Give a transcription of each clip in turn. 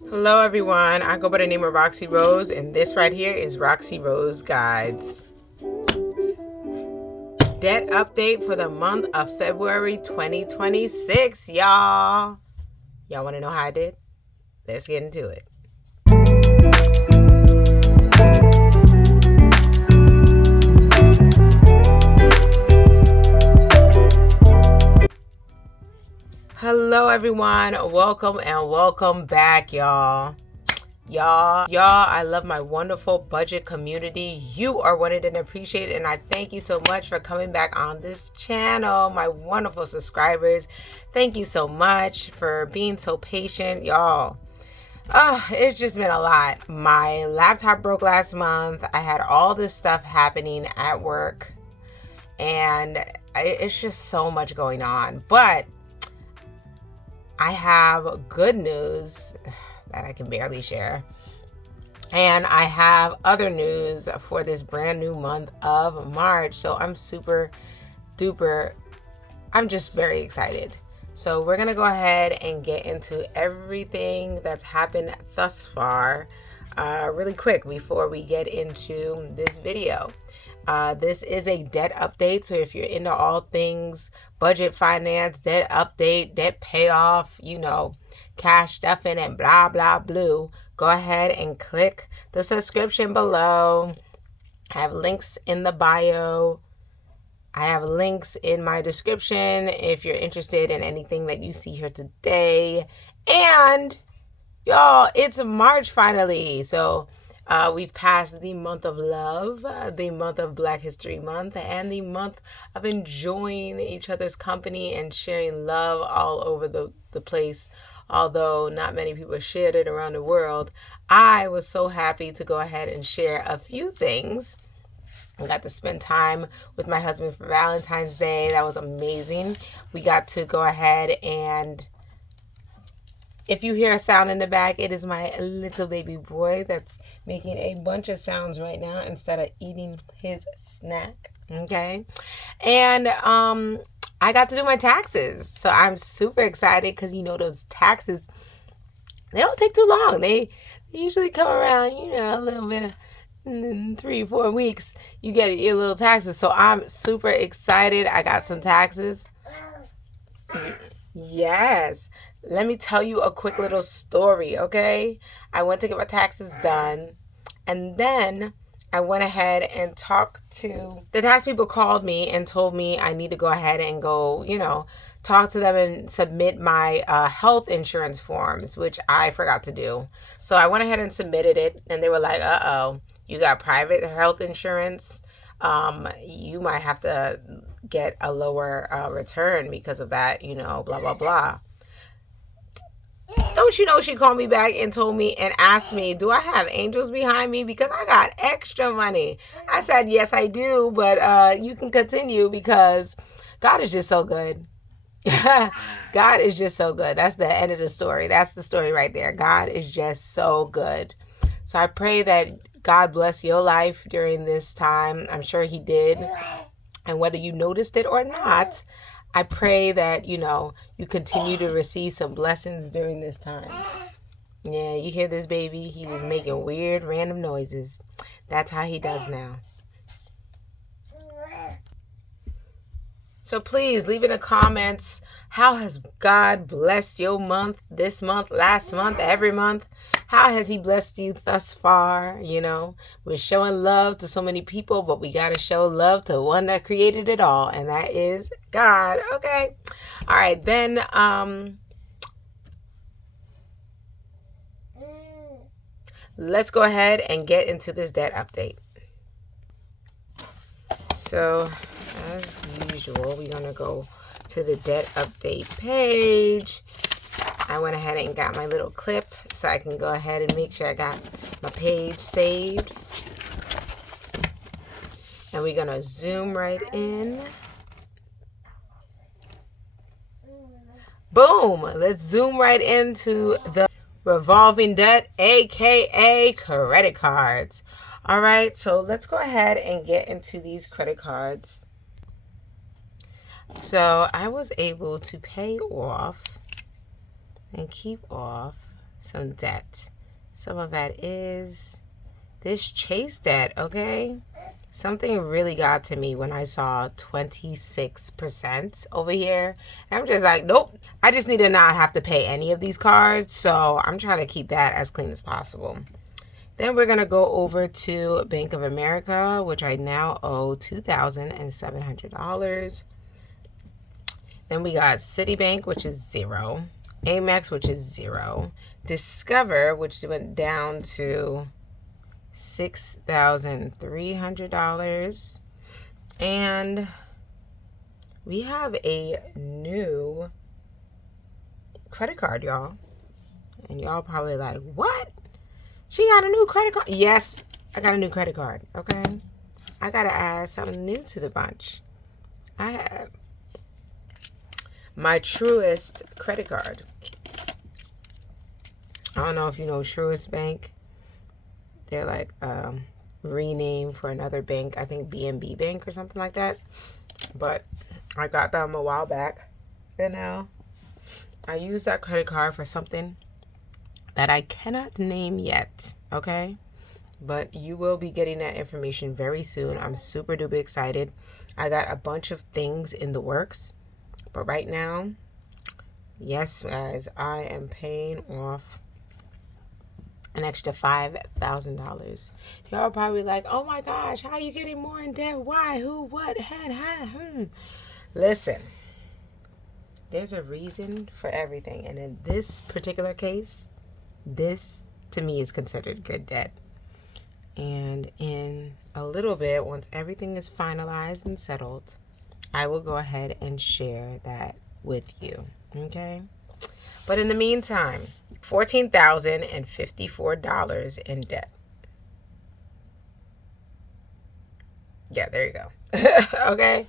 Hello everyone, I go by the name of Roxy Rose, and this right here is Roxy Rose Guides. Debt update for the month of February 2026, y'all. Y'all want to know how I did? Let's get into it. Hello everyone, welcome and welcome back, y'all. Y'all, I love my wonderful budget community. You are wanted and appreciated, and I thank you so much for coming back on this channel. My wonderful subscribers, thank you so much for being so patient, y'all. It's just been a lot. My laptop broke last month. I had all this stuff happening at work, and it's just so much going on. But I have good news that I can barely share. And I have other news for this brand new month of March. So I'm super duper, I'm just very excited. So we're going to go ahead and get into everything that's happened thus far really quick before we get into this video. This is a debt update. So if you're into all things budget finance, debt update, debt payoff, you know, cash stuffing and blah, blah, blue, go ahead and click the subscription below. I have links in the bio. I have links in my description if you're interested in anything that you see here today. And y'all, it's March finally. So we've passed the month of love, the month of Black History Month, and the month of enjoying each other's company and sharing love all over the place. Although not many people shared it around the world, I was so happy to go ahead and share a few things. I got to spend time with my husband for Valentine's Day. That was amazing. We got to go ahead and, if you hear a sound in the back, it is my little baby boy that's making a bunch of sounds right now instead of eating his snack. Okay. And I got to do my taxes. So I'm super excited because, you know, those taxes, they don't take too long. They usually come around, you know, a little bit in 3-4 weeks, you get your little taxes. So I'm super excited. I got some taxes. Yes. Let me tell you a quick little story, okay? I went to get my taxes done, and then I went ahead and talked to the tax people. Called me and told me I need to go ahead and go, you know, talk to them and submit my health insurance forms, which I forgot to do. So I went ahead and submitted it, and they were like, uh-oh, you got private health insurance. You might have to get a lower return because of that, you know, blah, blah, blah. Don't you know, she called me back and told me and asked me, do I have angels behind me because I got extra money? I said, yes, I do, but you can continue because God is just so good. God is just so good. That's the end of the story. That's the story right there. God is just so good. So I pray that God bless your life during this time. I'm sure he did. And whether you noticed it or not, I pray that, you know, you continue to receive some blessings during this time. Yeah, you hear this baby? He was making weird, random noises. That's how he does now. So please leave in the comments, how has God blessed your month, this month, last month, every month? How has he blessed you thus far? You know, we're showing love to so many people, but we got to show love to one that created it all, and that is God. Okay. All right. Then, let's go ahead and get into this debt update. So, as usual, we're going to go to the debt update page. I went ahead and got my little clip so I can go ahead and make sure I got my page saved. And we're going to zoom right in. Boom! Let's zoom right into the revolving debt, aka credit cards. All right, so let's go ahead and get into these credit cards. So I was able to pay off and keep off some debt. Some of that is this Chase debt, okay? Something really got to me when I saw 26% over here. And I'm just like, nope, I just need to not have to pay any of these cards. So I'm trying to keep that as clean as possible. Then we're going to go over to Bank of America, which I now owe $2,700. Then we got Citibank, which is 0. Amex, which is 0. Discover, which went down to $6,300. And we have a new credit card, y'all. And y'all probably like, what? She got a new credit card? Yes, I got a new credit card, okay? I got to add something new to the bunch. I have my Truist credit card. I don't know if you know Truist Bank. They're like renamed for another bank. I think BNB Bank or something like that. But I got them a while back. And now I use that credit card for something that I cannot name yet, okay? But you will be getting that information very soon. I'm super duper excited. I got a bunch of things in the works. But right now, yes, guys, I am paying off an extra $5,000. Y'all are probably like, oh my gosh, how are you getting more in debt? Why? Who? What? Listen, there's a reason for everything. And in this particular case, this to me is considered good debt. And in a little bit, once everything is finalized and settled, I will go ahead and share that with you, okay? But in the meantime, $14,054 in debt. Yeah, there you go. Okay?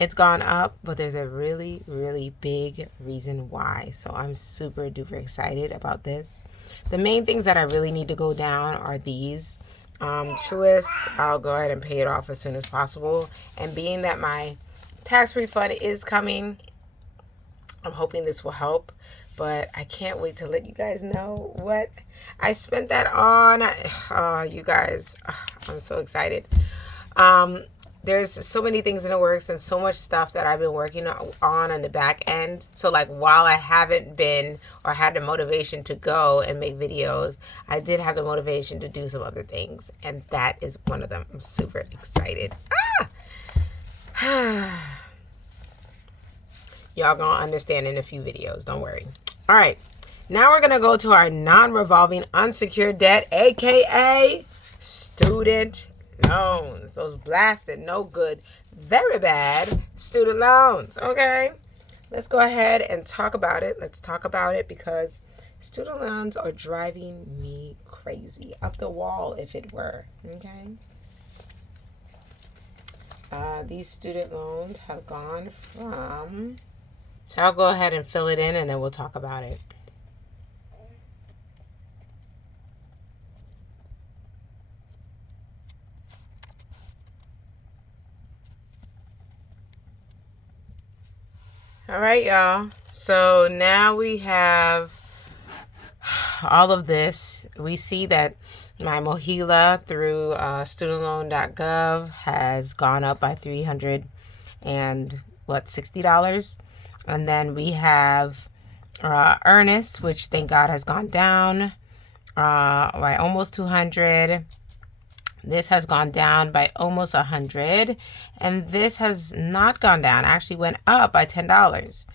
It's gone up, but there's a really, really big reason why. So I'm super duper excited about this. The main things that I really need to go down are these. Truist, I'll go ahead and pay it off as soon as possible. And being that my tax refund is coming, I'm hoping this will help. But I can't wait to let you guys know what I spent that on. You guys, I'm so excited. There's so many things in the works and so much stuff that I've been working on the back end. So like while I haven't been or had the motivation to go and make videos, I did have the motivation to do some other things. And that is one of them. I'm super excited. Y'all gonna understand in a few videos. Don't worry. All right. Now we're gonna go to our non-revolving unsecured debt, aka student loans. Those blasted, no good, very bad student loans. Okay, let's go ahead and talk about it. Let's talk about it because student loans are driving me crazy, up the wall if it were. Okay, these student loans have gone from, so I'll go ahead and fill it in and then we'll talk about it. All right, y'all. So now we have all of this. We see that my MOHELA through studentloan.gov has gone up by $360. And then we have Earnest, which thank God has gone down by almost 200. This has gone down by almost 100, and this has not gone down, actually went up by $10.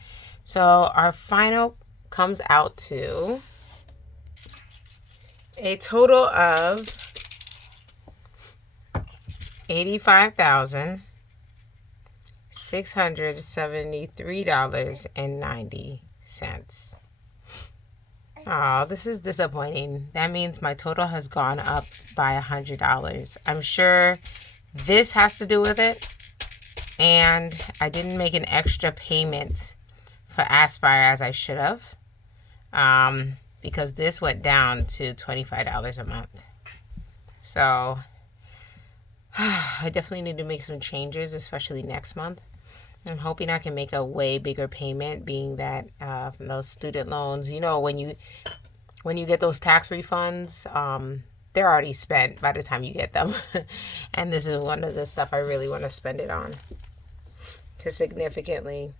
So our final comes out to a total of $85,673.90. Oh, this is disappointing. That means my total has gone up by $100. I'm sure this has to do with it. And I didn't make an extra payment for Aspire as I should have. Because this went down to $25 a month. So I definitely need to make some changes, especially next month. I'm hoping I can make a way bigger payment, being that from those student loans, you know, when you when you get those tax refunds, they're already spent by the time you get them. And this is one of the stuff I really want to spend it on to significantly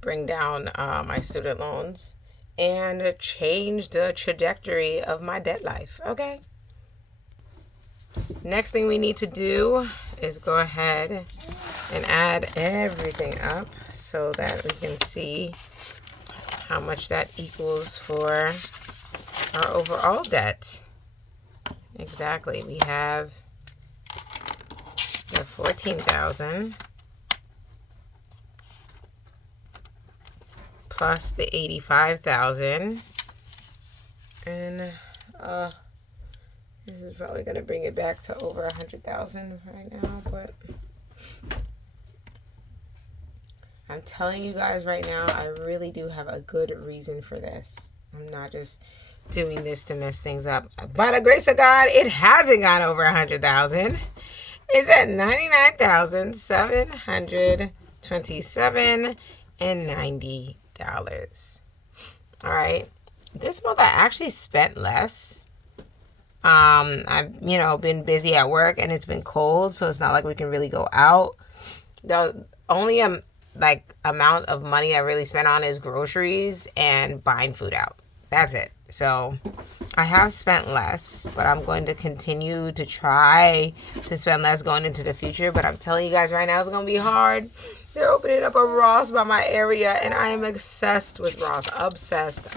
bring down my student loans and change the trajectory of my debt life. Okay. Next thing we need to do is go ahead and add everything up so that we can see how much that equals for our overall debt. Exactly. We have the $14,000 plus the $85,000, and this is probably going to bring it back to over $100,000 right now, but I'm telling you guys right now, I really do have a good reason for this. I'm not just doing this to mess things up. By the grace of God, it hasn't gone over $100,000. It's at $99,727.90. All right. This month I actually spent less. I've, been busy at work and it's been cold, so it's not like we can really go out. The only amount of money I really spent on is groceries and buying food out. That's it. So I have spent less, but I'm going to continue to try to spend less going into the future. But I'm telling you guys right now, it's going to be hard. They're opening up a Ross by my area, and I am obsessed with Ross. Obsessed.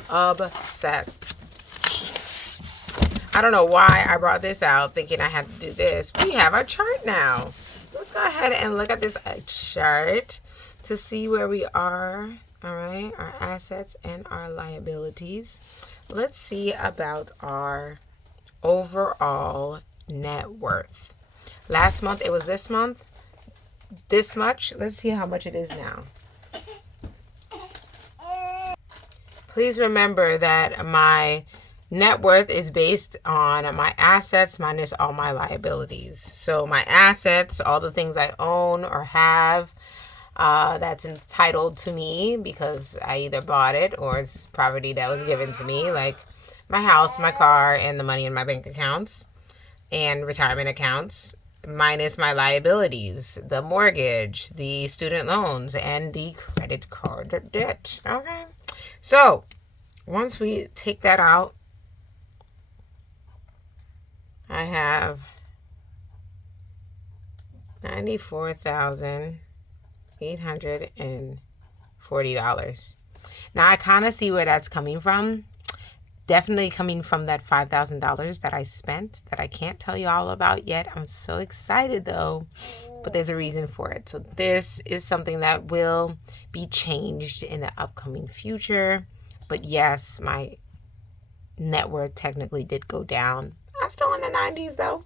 I don't know why I brought this out thinking I had to do this. We have our chart now. So let's go ahead and look at this chart to see where we are. All right, our assets and our liabilities. Let's see about our overall net worth. Last month, it was this month, this much. Let's see how much it is now. Please remember that my net worth is based on my assets minus all my liabilities. So my assets, all the things I own or have, that's entitled to me because I either bought it or it's property that was given to me, like my house, my car, and the money in my bank accounts and retirement accounts, minus my liabilities, the mortgage, the student loans, and the credit card debt. Okay. So once we take that out, I have $94,840. Now I kind of see where that's coming from. Definitely coming from that $5,000 that I spent that I can't tell you all about yet. I'm so excited though, but there's a reason for it. So this is something that will be changed in the upcoming future. But yes, my net worth technically did go down. I'm still in the 90s though.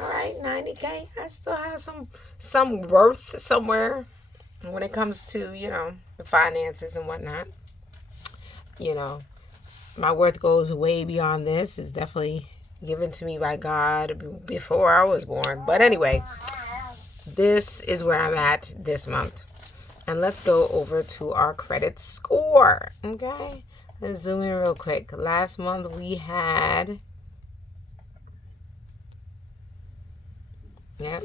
All right, 90K. I still have some worth somewhere when it comes to, the finances and whatnot. My worth goes way beyond this. It's definitely given to me by God before I was born. But anyway, this is where I'm at this month. And let's go over to our credit score. Okay, let's zoom in real quick. Last month we had... Yep.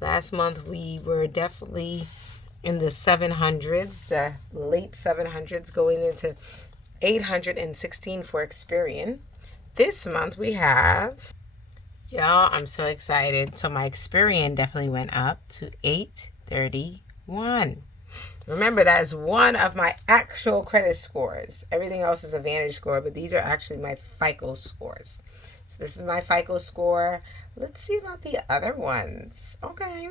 Last month we were definitely in the 700s, the late 700s, going into 816 for Experian. This month we have, y'all, I'm so excited. So my Experian definitely went up to 831. Remember, that is one of my actual credit scores. Everything else is a Vantage score, but these are actually my FICO scores. So this is my FICO score. Let's see about the other ones. Okay.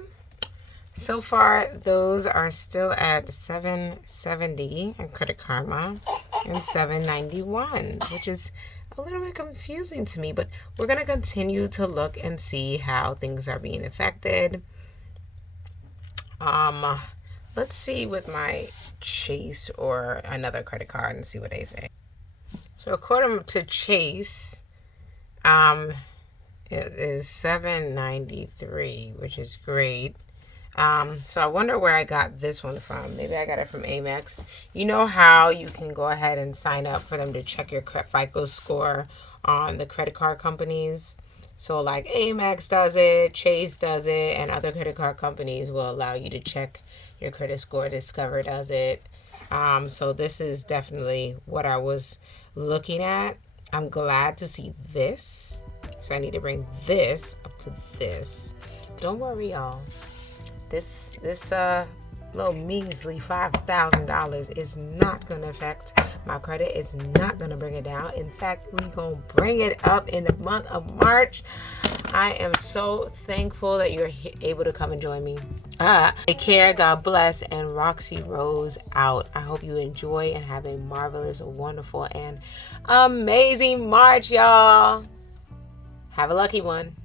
So far, those are still at 770 in Credit Karma and 791, which is a little bit confusing to me, but we're going to continue to look and see how things are being affected. Let's see with my Chase or another credit card and see what they say. So according to Chase, it is 793, which is great. So I wonder where I got this one from. Maybe I got it from Amex. You know how you can go ahead and sign up for them to check your FICO score on the credit card companies? So like Amex does it, Chase does it, and other credit card companies will allow you to check your credit score. Discover does it. So this is definitely what I was looking at. I'm glad to see this. So I need to bring this up to this. Don't worry, y'all. This little measly $5,000 is not going to affect my credit. It's not going to bring it down. In fact, we're going to bring it up in the month of March. I am so thankful that you're able to come and join me. Take care, God bless, and Roxy Rose out. I hope you enjoy and have a marvelous, wonderful, and amazing March, y'all. Have a lucky one.